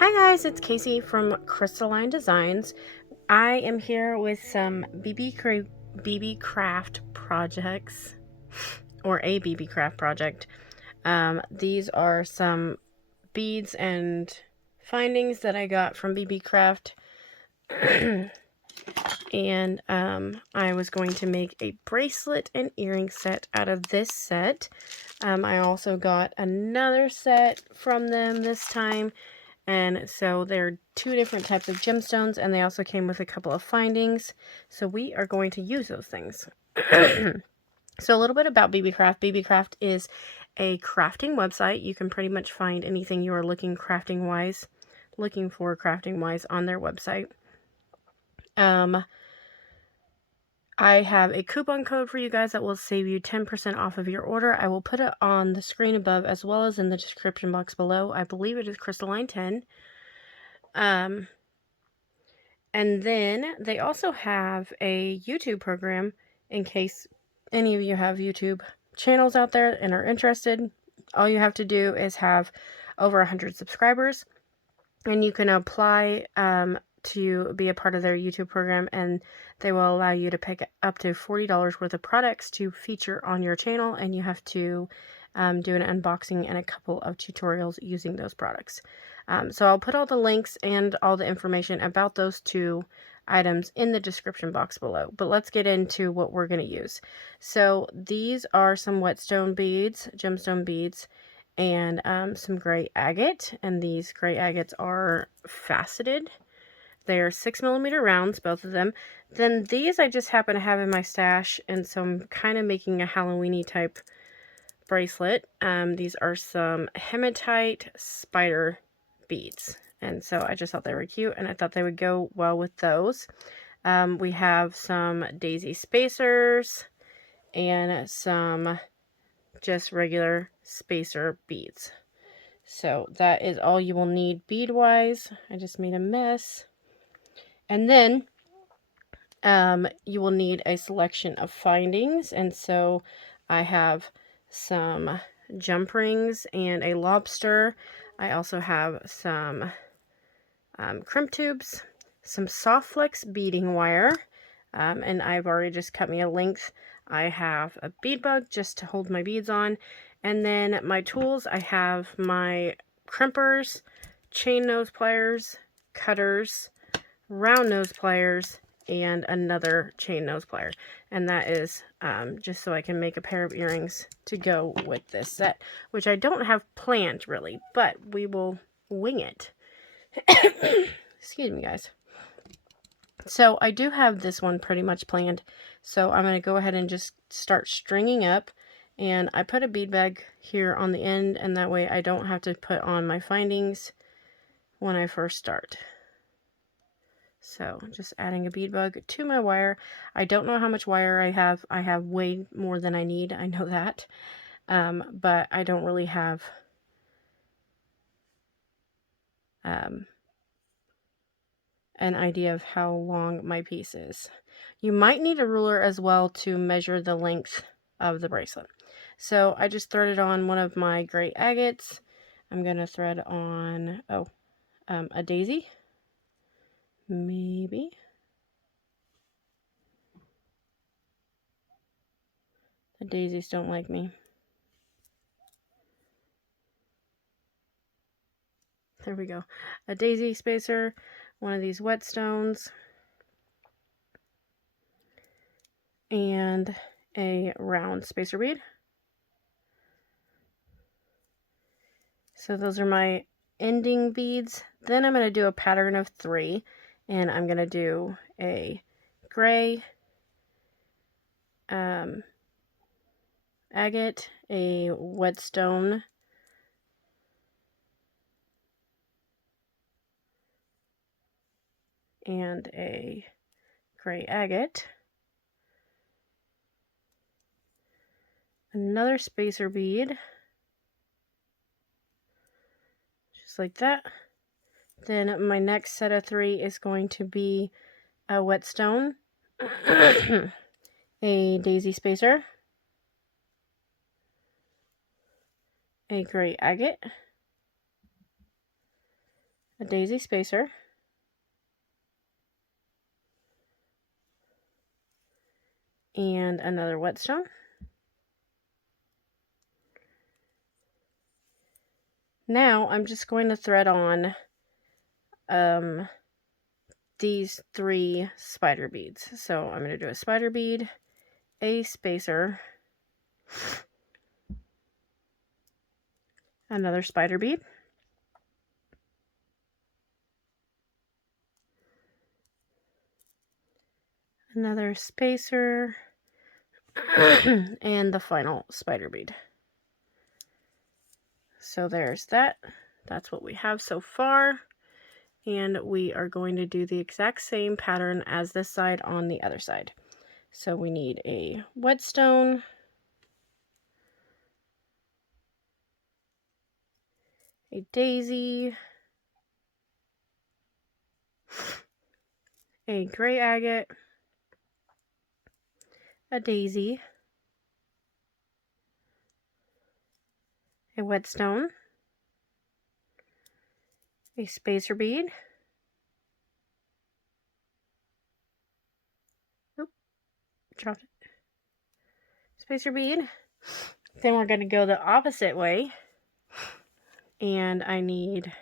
Hi guys, it's Casey from Crystalline Designs. I am here with some Beebeecraft projects, or a Beebeecraft project. These are some beads and findings that I got from Beebeecraft. And I was going to make a bracelet and earring set out of this set. I also got another set from them this time. And so they're two different types of gemstones, and they also came with a couple of findings. So we are going to use those things. So a little bit about Beebeecraft. Beebeecraft is a crafting website. You can pretty much find anything you are looking for crafting wise on their website. I have a coupon code for you guys that will save you 10% off of your order. I will put it on the screen above as well as in the description box below. I believe it is Crystalline 10. And then they also have a YouTube program in case any of you have YouTube channels out there and are interested. All you have to do is have over 100 subscribers, and you can apply to be a part of their YouTube program, and they will allow you to pick up to $40 worth of products to feature on your channel, and you have to do an unboxing and a couple of tutorials using those products. So I'll put all the links and all the information about those two items in the description box below. But let's get into what we're going to use. So these are some whetstone beads, gemstone beads, and some gray agate. And these gray agates are faceted. They are 6mm rounds, both of them. Then these I just happen to have in my stash, and so I'm kind of making a Halloween-y type bracelet. These are some hematite spider beads, and so I just thought they were cute, and I thought they would go well with those. We have some daisy spacers and some just regular spacer beads. So that is all you will need bead-wise. I just made a mess. And then you will need a selection of findings, and so I have some jump rings and a lobster. I also have some crimp tubes, some soft flex beading wire, and I've already just cut me a length. I have a bead bug just to hold my beads on, and then my tools, I have my crimpers, chain nose pliers, cutters, round nose pliers, and another chain nose plier. And that is just so I can make a pair of earrings to go with this set, which I don't have planned really, but we will wing it. Excuse me, guys. So I do have this one pretty much planned, so I'm going to go ahead and just start stringing up. And I put a bead bag here on the end, and that way I don't have to put on my findings when I first start. So just adding a bead bug to my wire. I don't know how much wire I have. I have way more than I need. I know that. But I don't really have an idea of how long my piece is. You might need a ruler as well to measure the length of the bracelet. So I just threaded on one of my gray agates. I'm going to thread on, a daisy. Maybe. The daisies don't like me. There we go. A daisy spacer, one of these whetstones, and a round spacer bead. So those are my ending beads. Then I'm going to do a pattern of 3, and I'm going to do a gray agate, a whetstone, and a gray agate, another spacer bead, just like that. Then my next set of 3 is going to be a whetstone, a daisy spacer, a gray agate, a daisy spacer, and another whetstone. Now I'm just going to thread on these 3 spider beads. So I'm going to do a spider bead, a spacer, another spider bead, another spacer, and the final spider bead. So there's that. That's what we have so far. And we are going to do the exact same pattern as this side on the other side. So we need a whetstone, a daisy, a gray agate, a daisy, a whetstone, a spacer bead, oop, dropped it, spacer bead. Then we're going to go the opposite way, and I need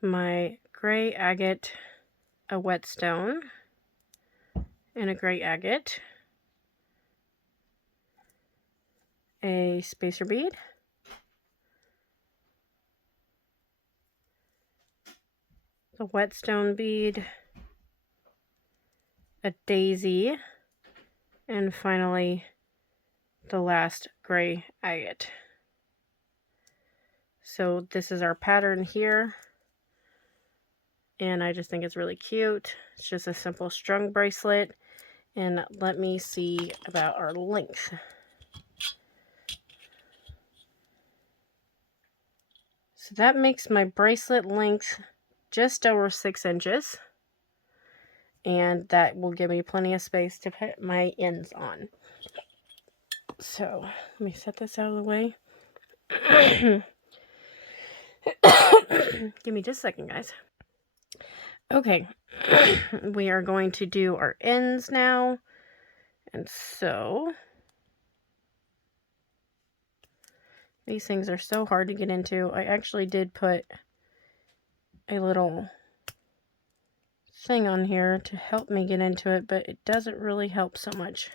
my gray agate, a whetstone, and a gray agate, a spacer bead, the whetstone bead, a daisy, and finally the last gray agate. So this is our pattern here, and I just think it's really cute. It's just a simple strung bracelet, and let me see about our length. So that makes my bracelet length just over 6 inches, and that will give me plenty of space to put my ends on. So let me set this out of the way. Give me just a second, guys. Okay, we are going to do our ends now. And so these things are so hard to get into. I actually did put a little thing on here to help me get into it, but it doesn't really help so much.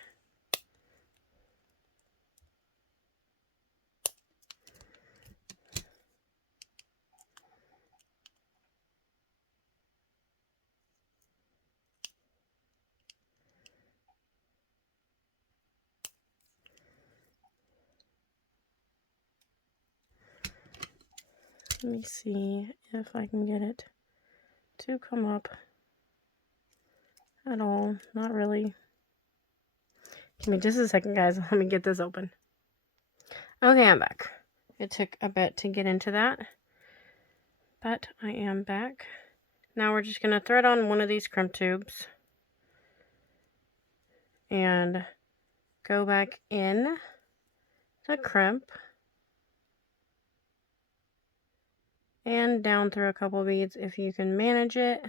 Let me see if I can get it to come up at all. Not really. Give me just a second, guys. Let me get this open. Okay, I'm back. It took a bit to get into that, but I am back. Now we're just going to thread on one of these crimp tubes and go back in the crimp and down through a couple beads if you can manage it.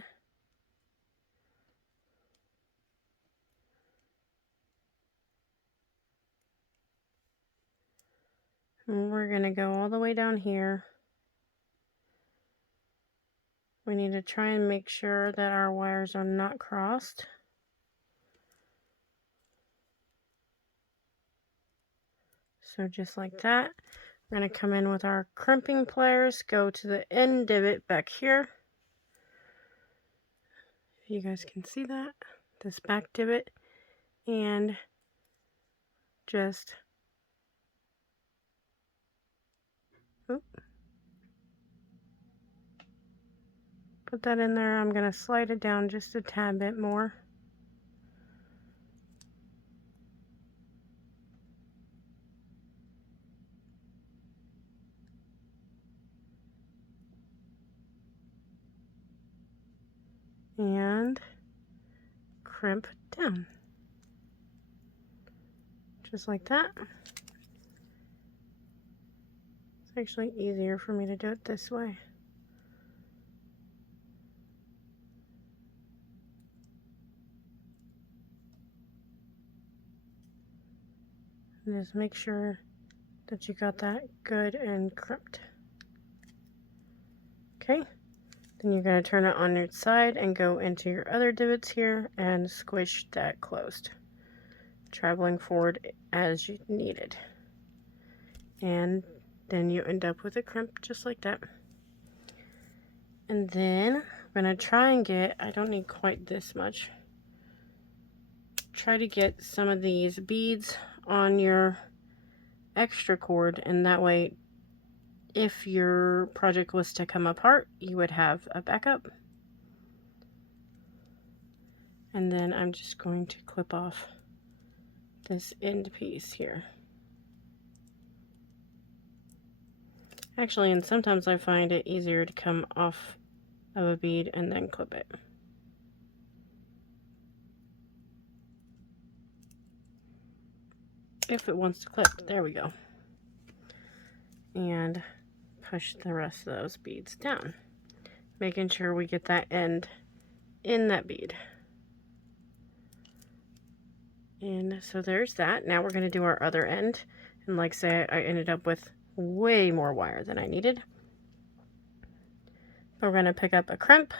And we're going to go all the way down here. We need to try and make sure that our wires are not crossed. So just like that. We're going to come in with our crimping pliers, go to the end divot back here. If you guys can see that, this back divot, and just put that in there. I'm going to slide it down just a tad bit more. And crimp down. Just like that. It's actually easier for me to do it this way. And just make sure that you got that good and crimped. Okay, then you're going to turn it on its side and go into your other divots here and squish that closed, traveling forward as you needed. And then you end up with a crimp just like that. And then I'm going to try and get, I don't need quite this much, try to get some of these beads on your extra cord, and that way if your project was to come apart, you would have a backup. And then I'm just going to clip off this end piece here. Actually, and sometimes I find it easier to come off of a bead and then clip it. If it wants to clip, there we go. And push the rest of those beads down, making sure we get that end in that bead. And so there's that. Now we're going to do our other end. And like say, I ended up with way more wire than I needed. We're going to pick up a crimp.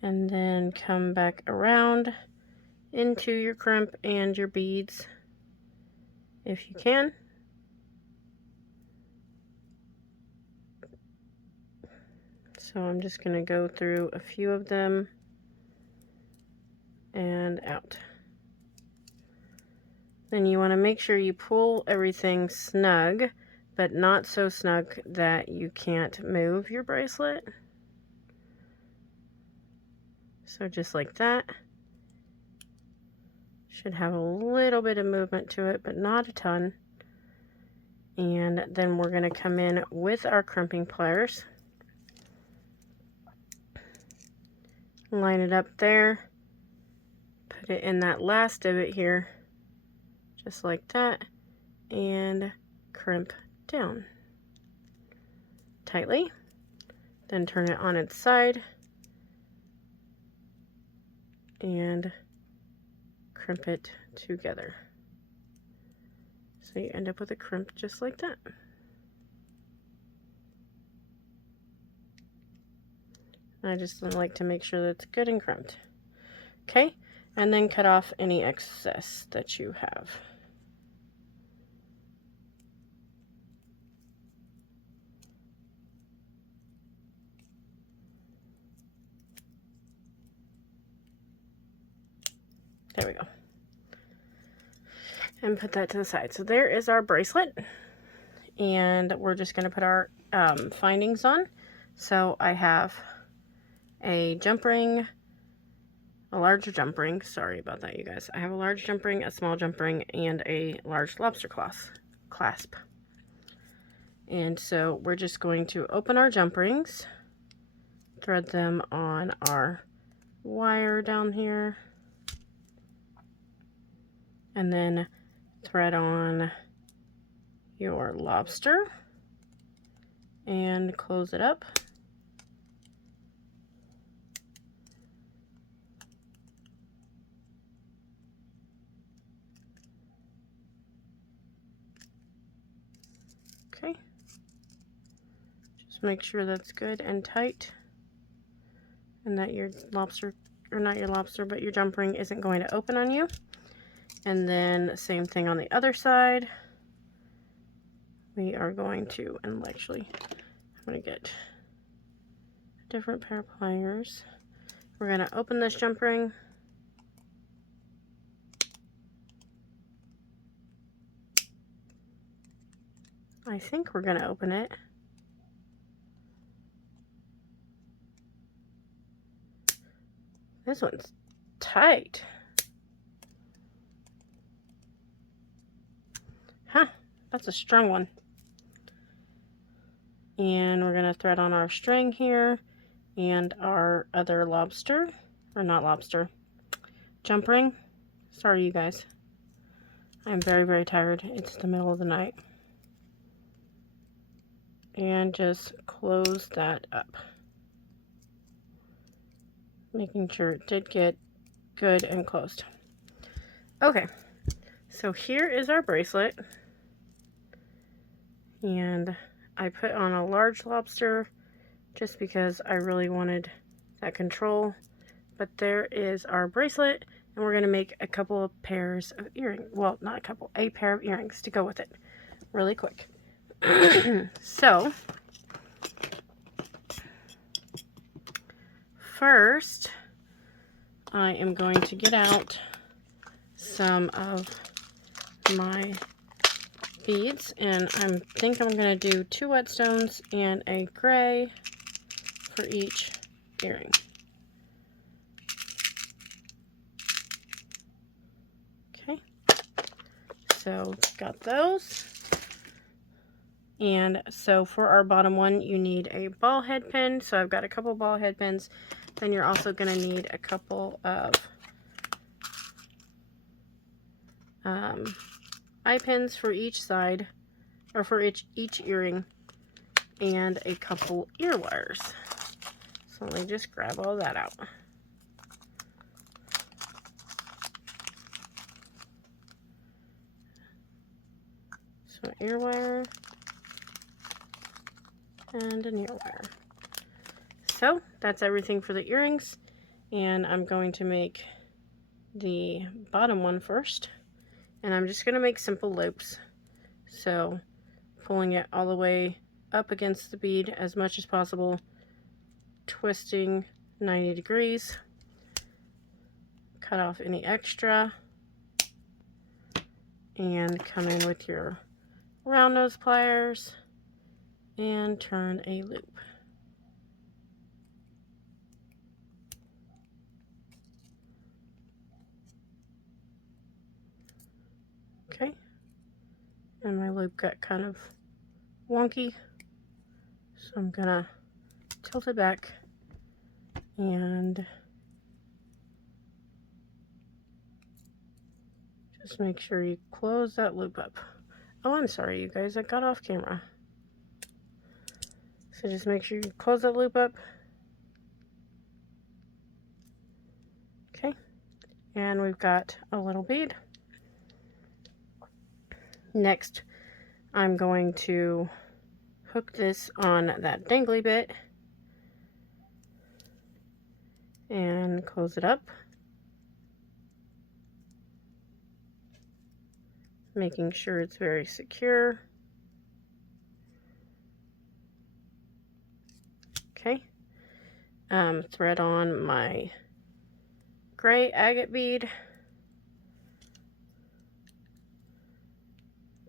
And then come back around into your crimp and your beads if you can. So I'm just going to go through a few of them and out. Then you want to make sure you pull everything snug, but not so snug that you can't move your bracelet. So just like that. Should have a little bit of movement to it, but not a ton. And then we're going to come in with our crimping pliers. Line it up there. Put it in that last divot here. Just like that. And crimp down tightly. Then turn it on its side. And crimp it together. So you end up with a crimp just like that. I just like to make sure that it's good and crimped. Okay, and then cut off any excess that you have. There we go. And put that to the side. So there is our bracelet. And we're just going to put our findings on. So I have a jump ring, a large jump ring. Sorry about that, you guys. I have a large jump ring, a small jump ring, and a large lobster clasp. And so we're just going to open our jump rings, thread them on our wire down here, and then thread on your lobster and close it up. Okay, just make sure that's good and tight and that your lobster, or not your lobster, but your jump ring isn't going to open on you. And then same thing on the other side. We are going to, and actually I'm going to get a different pair of pliers. We're going to open this jump ring. I think we're going to open it. This one's tight. Huh, that's a strong one. And we're going to thread on our string here and our other lobster, or not lobster, jump ring. Sorry, you guys. I'm very, very tired. It's the middle of the night. And just close that up. Making sure it did get good and closed. Okay, so here is our bracelet, and I put on a large lobster just because I really wanted that control. But there is our bracelet, and we're going to make a couple of pairs of earrings. Well, not a couple, a pair of earrings to go with it really quick. So, first, I am going to get out some of my beads, and I think I'm going to do 2 whetstones and a gray for each earring. Okay, so got those. And so for our bottom one, you need a ball head pin. So I've got a couple ball head pins. Then you're also going to need a couple of eye pins for each side, or for each earring, and a couple ear wires. So let me just grab all that out. So ear wire and an ear wire. So that's everything for the earrings, and I'm going to make the bottom one first, and I'm just going to make simple loops. So pulling it all the way up against the bead as much as possible, twisting 90 degrees, cut off any extra, and come in with your round nose pliers and turn a loop. Okay, and my loop got kind of wonky, so I'm gonna tilt it back and just make sure you close that loop up. Oh, I'm sorry, you guys, I got off camera. So just make sure you close that loop up. Okay, and we've got a little bead. Next, I'm going to hook this on that dangly bit and close it up, making sure it's very secure. Okay, thread on my gray agate bead,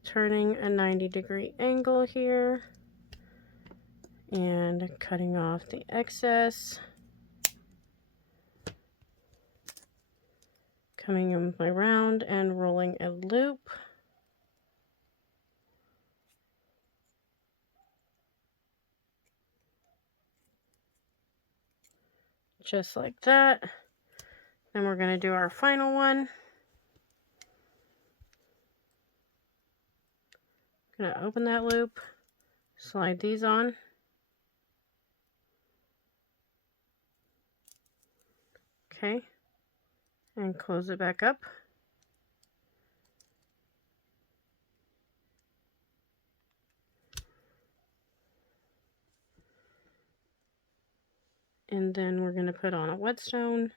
turning a 90-degree angle here and cutting off the excess, coming in with my round and rolling a loop. Just like that. Then we're going to do our final one. I'm going to open that loop, slide these on, okay, and close it back up. And then we're going to put on a whetstone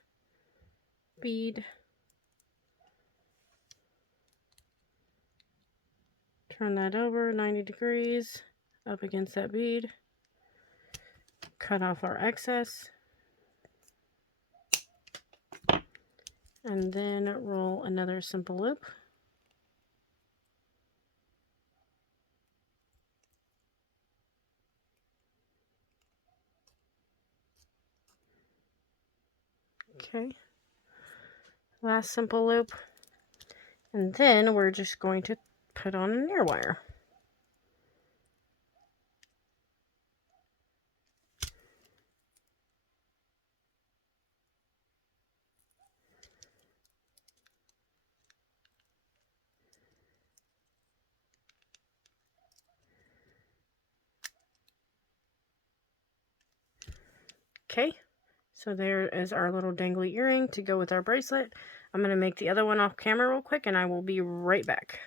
bead, turn that over 90 degrees up against that bead, cut off our excess, and then roll another simple loop. Okay, last simple loop, and then we're just going to put on an ear wire. Okay, So there is our little dangly earring to go with our bracelet. I'm going to make the other one off camera real quick, and I will be right back.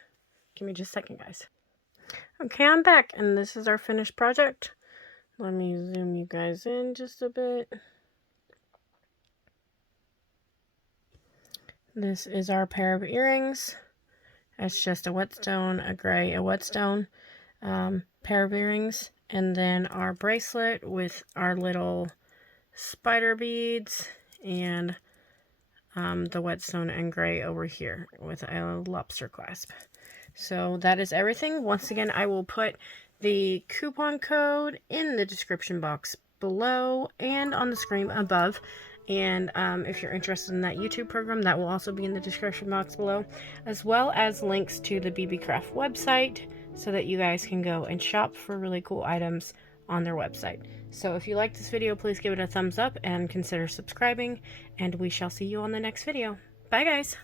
Give me just a second, guys. Okay, I'm back, and this is our finished project. Let me zoom you guys in just a bit. This is our pair of earrings. It's just a whetstone, a gray, a whetstone pair of earrings. And then our bracelet with our little spider beads and the whetstone and gray over here with a lobster clasp. So that is everything. Once again, I will put the coupon code in the description box below and on the screen above. And if you're interested in that YouTube program, that will also be in the description box below, as well as links to the Beebeecraft website so that you guys can go and shop for really cool items on their website. So if you like this video, please give it a thumbs up and consider subscribing, and we shall see you on the next video. Bye, guys!